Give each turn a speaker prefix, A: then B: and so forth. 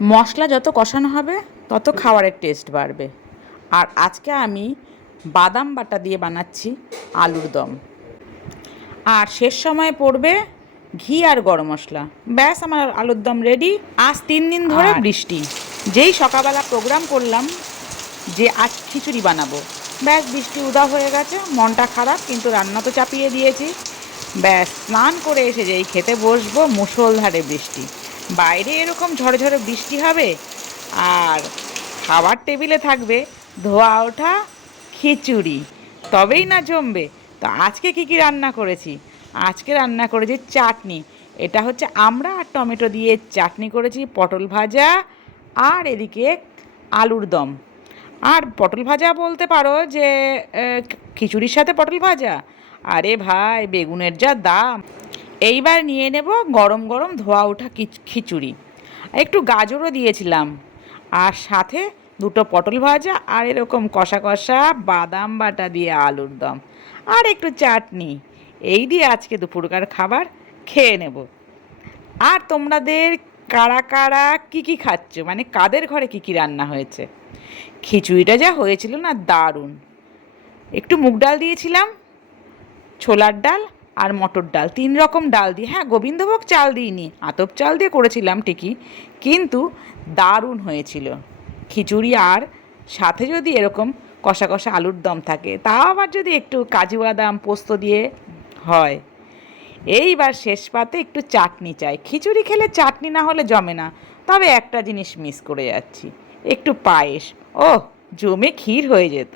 A: মশলা যত কষানো হবে তত খাবারের টেস্ট বাড়বে। আর আজকে আমি বাদাম বাটা দিয়ে বানাচ্ছি আলুর দম। আর শেষ সময় পড়বে ঘি আর গরম মশলা। ব্যাস আমার আলুর দম রেডি আজ তিন দিন ধরে বৃষ্টি। যেই সকালবেলা প্রোগ্রাম করলাম যে আজ খিচুড়ি বানাবো। ব্যাস বৃষ্টি উদা হয়ে গেছে মনটা খারাপ কিন্তু রান্না তো চাপিয়ে দিয়েছি। ব্যাস স্নান করে এসে যেই খেতে বসবো মুষলধারে বৃষ্টি। বাইরে এরকম ঝড়ে ঝড়ে বৃষ্টি হবে, আর খাবার টেবিলে থাকবে ধোয়া, ওঠা, খিচুড়ি। তবেই না জমবে। তো আজকে কি কি রান্না করেছি? আজকে রান্না করেছি চাটনি। এটা হচ্ছে আমরা আর টমেটো দিয়ে চাটনি করেছি, পটল ভাজা আর এদিকে আলুর দম। আর পটল ভাজা বলতে পারো যে খিচুড়ির সাথে পটল ভাজা? আরে ভাই, বেগুনের যা দাম। এইবার নিয়ে নেব গরম গরম ধোয়া ওঠা খিচুড়ি। একটু গাজরও দিয়েছিলাম। আর সাথে দুটো পটল ভাজা আর এরকম কষা কষা বাদাম বাটা দিয়ে আলুর দম। আর একটু চাটনি। এই দিয়ে আজকে দুপুরকার খাবার খেয়ে নেব। আর তোমাদের কারা কারা কী কী খাচ্ছ? মানে কাদের ঘরে কী কী রান্না হয়েছে? খিচুড়িটা যা হয়েছিল না দারুণ। একটু মুগ ডাল দিয়েছিলাম, ছোলার ডাল আর মটর ডাল, তিন রকম ডাল দিয়ে। হ্যাঁ গোবিন্দভোগ চাল দিইনি, আতপ চাল দিয়ে করেছিলাম ঠিকই, কিন্তু দারুণ হয়েছিল। খিচুড়ি আর সাথে যদি এরকম কষা কষা আলুর দম থাকে তা আবার যদি একটু কাজু বাদাম পোস্ত দিয়ে হয়। এইবার শেষ পাতে একটু চাটনি চাই। খিচুড়ি খেলে চাটনি না হলে জমে না, তবে একটা জিনিস মিস করে যাচ্ছি, একটু পায়েস। ও জমে ক্ষীর হয়ে যেত।